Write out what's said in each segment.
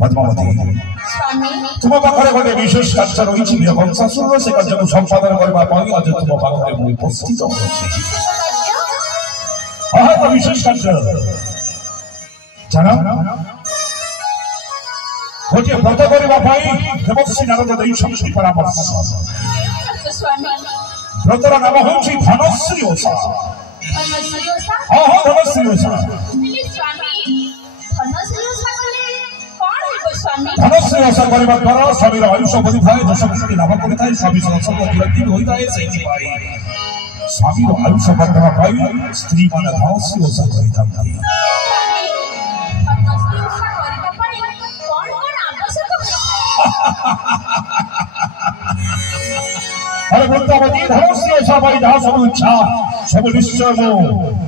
पद्मावती तुम पाखे गोटे विशेष कार्य रही वंशासुर से कार्य को संपादन करने आज तुम पाखे मुझे उपस्थित विशेष कार्य जान गोटे व्रत करने देवश्री नारद देवी परामर्श व्रतर नाम हूँ धनश्री ओषा हाँ हाँ धनश्री ओषा धनश्री ओषा करने द्वारा स्वामी आयुष बढ़ी थाए दश पुष्टि लाभ करता है स्वामी संसर्ग विरक्ति होता है स्वामी आयुष बढ़ा स्त्री मान धनश्री ओषा करता अरे वृत्तावती धनश्री ओषा पाई जहाँ सब इच्छा सब निश्चय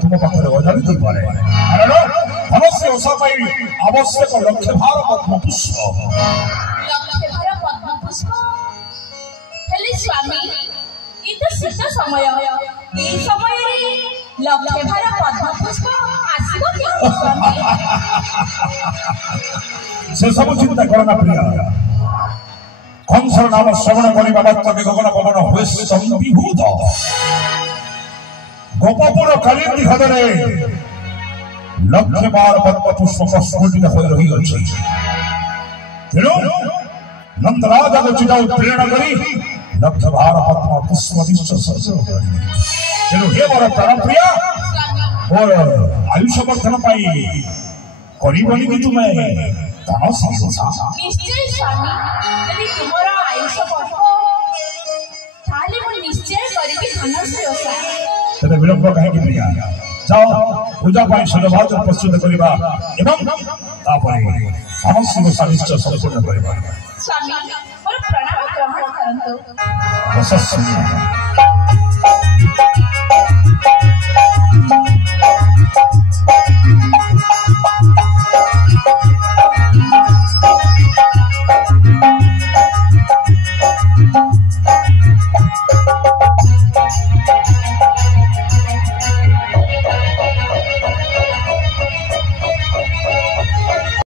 तुम पाखे अजानी थी पारे धनश्री ओषा पाई आवश्यक लक्ष्य भार पद्म पुष्प स्वामी शीत समय समय लक्ष्य भार पद्म पुष्प से सब चिंता करना प्रिय कंसर नाम श्रवण करने मात्र गगन पवन हुए संविभूत गोपपुर कालिंदी हृदय लक्ष्य बार पद्म पुष्प प्रस्फुटित हो रही अच्छी तेणु नंदराजा को चिता प्रेरणा करी लक्ष्य बार पद्म पुष्प तेणु हे मोर प्राण प्रिय मोर आयुष वर्धन पाई करीबनी कि तुम्हें निश्चय स्वामी यदि तुमर आयुष बढ़ो ताले मु निश्चय करिके धनश्री ओषा तबे विलंब कहीं प्रिया जाओ पूजा पाई सजभाजन प्रस्तुत करिबा एवं तापरे धनश्री ओषा निश्चय संपूर्ण करिबा स्वामी मोर प्रणाम ग्रहण करंतु रसस्व